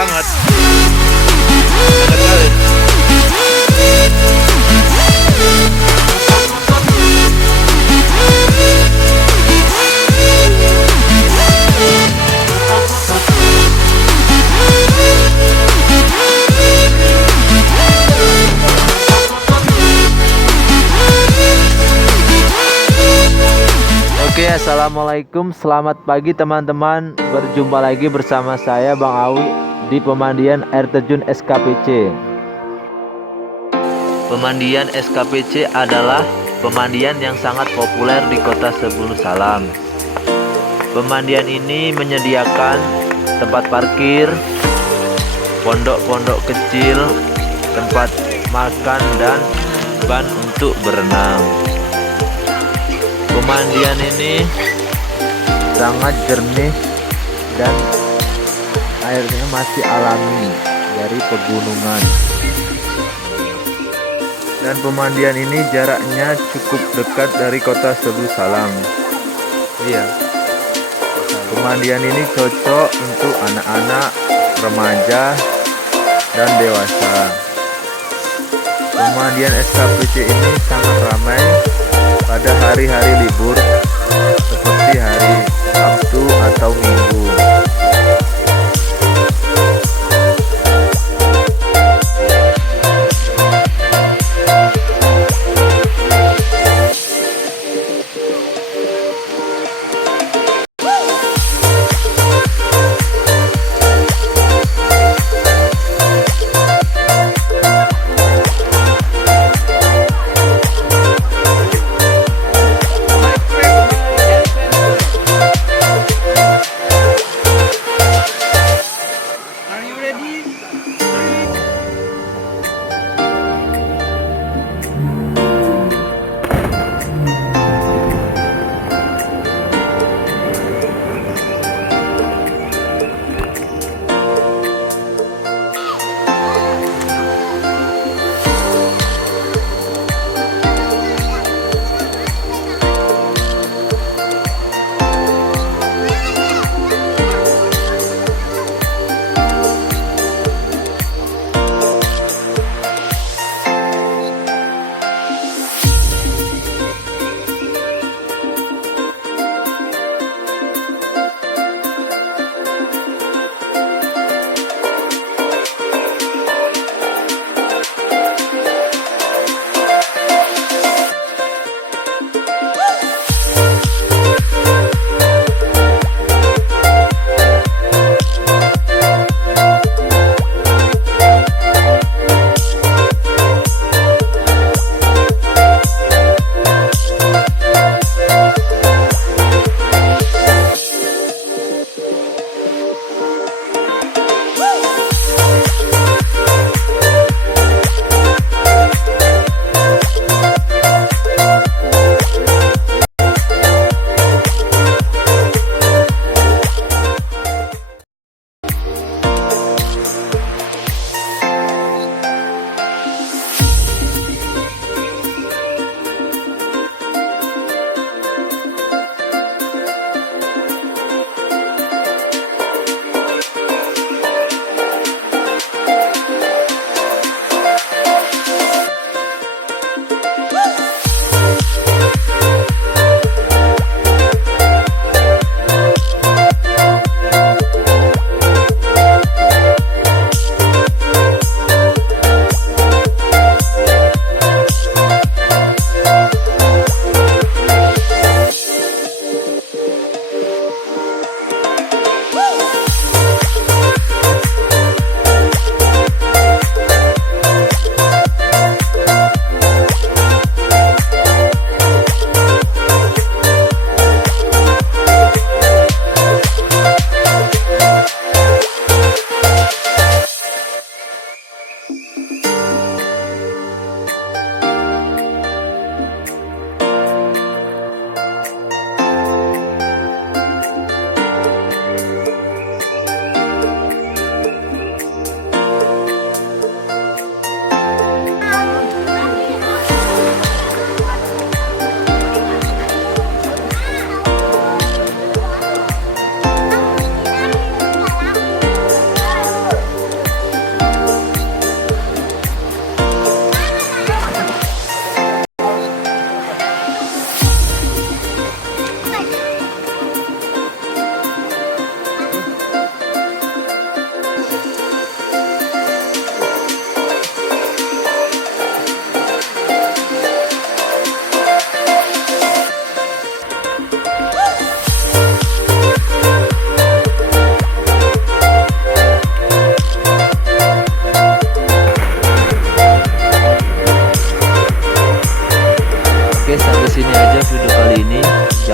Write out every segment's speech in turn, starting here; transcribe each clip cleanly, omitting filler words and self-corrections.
hangat kali. Oke, assalamualaikum, selamat pagi teman-teman. Berjumpa lagi bersama saya Bang Awi di pemandian air terjun Skpc. Pemandian Skpc adalah pemandian yang sangat populer di Kota Subulussalam. Pemandian ini menyediakan tempat parkir, pondok-pondok kecil, tempat makan, dan ban untuk berenang. Pemandian ini sangat jernih dan airnya masih alami dari pegunungan. Dan pemandian ini jaraknya cukup dekat dari Kota Subulussalam. Iya. Pemandian ini cocok untuk anak-anak, remaja, dan dewasa. Pemandian Skpc ini sangat ramai pada hari-hari libur seperti hari Sabtu atau Minggu.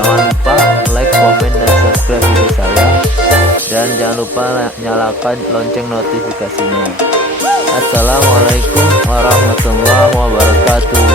Jangan lupa like, komen, dan subscribe video saya. Dan jangan lupa nyalakan lonceng notifikasinya. Assalamualaikum warahmatullahi wabarakatuh.